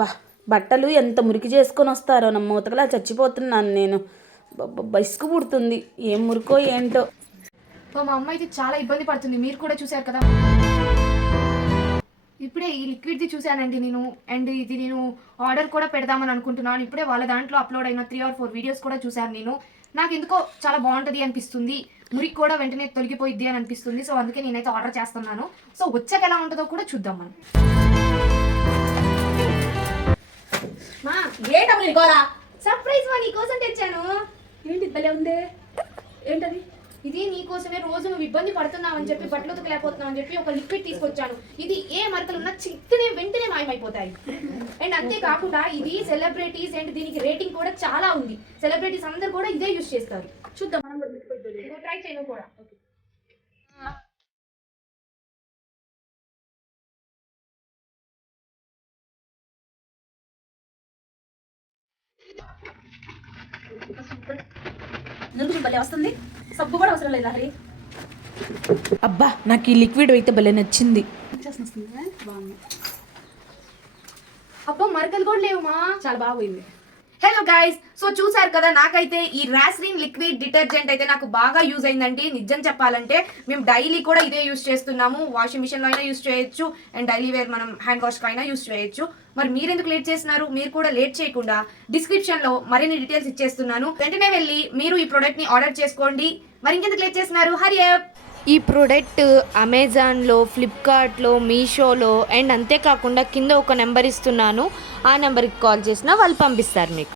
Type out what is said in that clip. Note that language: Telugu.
బా బట్టలు ఎంత మురికి చేసుకొని వస్తారో నమ్మ ఉతకలా చచ్చిపోతున్నాను నేను. బస్కు పుడుతుంది, ఏం మురికో ఏంటో. మా అమ్మ అయితే చాలా ఇబ్బంది పడుతుంది, మీరు కూడా చూశారు కదా. ఇప్పుడే ఈ లిక్విడ్ది చూశానండి నేను, అండ్ ఇది నేను ఆర్డర్ కూడా పెడదామని అనుకుంటున్నాను. ఇప్పుడే వాళ్ళ దాంట్లో అప్లోడ్ అయిన 3 or 4 వీడియోస్ కూడా చూశాను నేను. నాకు ఎందుకో చాలా బాగుంటుంది అనిపిస్తుంది, మురికి కూడా వెంటనే తొలగిపోయిద్ది అని అనిపిస్తుంది. సో అందుకే నేనైతే ఆర్డర్ చేస్తున్నాను. సో వచ్చాక ఎలా ఉంటుందో కూడా చూద్దాం మనం. మా ఏంటప్పుడు గోరా? సర్ప్రైజ్ మా నీకోసం తెచ్చాను. ఏంటి భలే ఉందే, ఏంటది? ఇది నీకోసమే, రోజు నువ్వు ఇబ్బంది పడుతున్నావని చెప్పి, బట్టలు ఉతకలేకపోతున్నావు అని చెప్పి ఒక లిక్విడ్ తీసుకొచ్చాను. ఇది ఏ మరకలున్నా చిత్తనే వెంటనే మాయమైపోతాయి. అండ్ అంతేకాకుండా ఇది సెలబ్రిటీస్ అండ్ దీనికి రేటింగ్ కూడా చాలా ఉంది. సెలబ్రిటీస్ అందరు కూడా ఇదే యూజ్ చేస్తారు. చూద్దాం మనం కూడా ట్రై చేయను కూడా. నువ్వు భలే వస్తుంది, సబ్బు కూడా అవసరం లేదు హరి. అబ్బా నాకు ఈ లిక్విడ్ అయితే భలే నచ్చింది. బాగుంది. అబ్బా మరకలు కూడా లేవు మా, చాలా బాగుంది. హలో గైస్, సో చూసారు కదా, నాకైతే ఈ రాస్లిన్ లిక్విడ్ డిటర్జెంట్ అయితే నాకు బాగా యూజ్ అయిందండి. నిజం చెప్పాలంటే మేము డైలీ కూడా ఇదే యూజ్ చేస్తున్నాము. వాషింగ్ మిషన్లో అయినా యూజ్ చేయొచ్చు, అండ్ డైలీ వేర్ మనం హ్యాండ్ వాష్కి అయినా యూజ్ చేయొచ్చు. మరి మీరెందుకు లేట్ చేస్తున్నారు? మీరు కూడా లేట్ చేయకుండా డిస్క్రిప్షన్లో మరిన్ని డీటెయిల్స్ ఇచ్చేస్తున్నాను, వెంటనే వెళ్ళి మీరు ఈ ప్రోడక్ట్ని ఆర్డర్ చేసుకోండి. మరి ఇంకెందుకు లేట్ చేస్తున్నారు? హరి అప్. ఈ ప్రోడక్ట్ అమెజాన్లో, ఫ్లిప్కార్ట్లో, మీషోలో అండ్ అంతేకాకుండా కింద ఒక నెంబర్ ఇస్తున్నాను, ఆ నెంబర్కి కాల్ చేసినా వాళ్ళు పంపిస్తారు మీకు.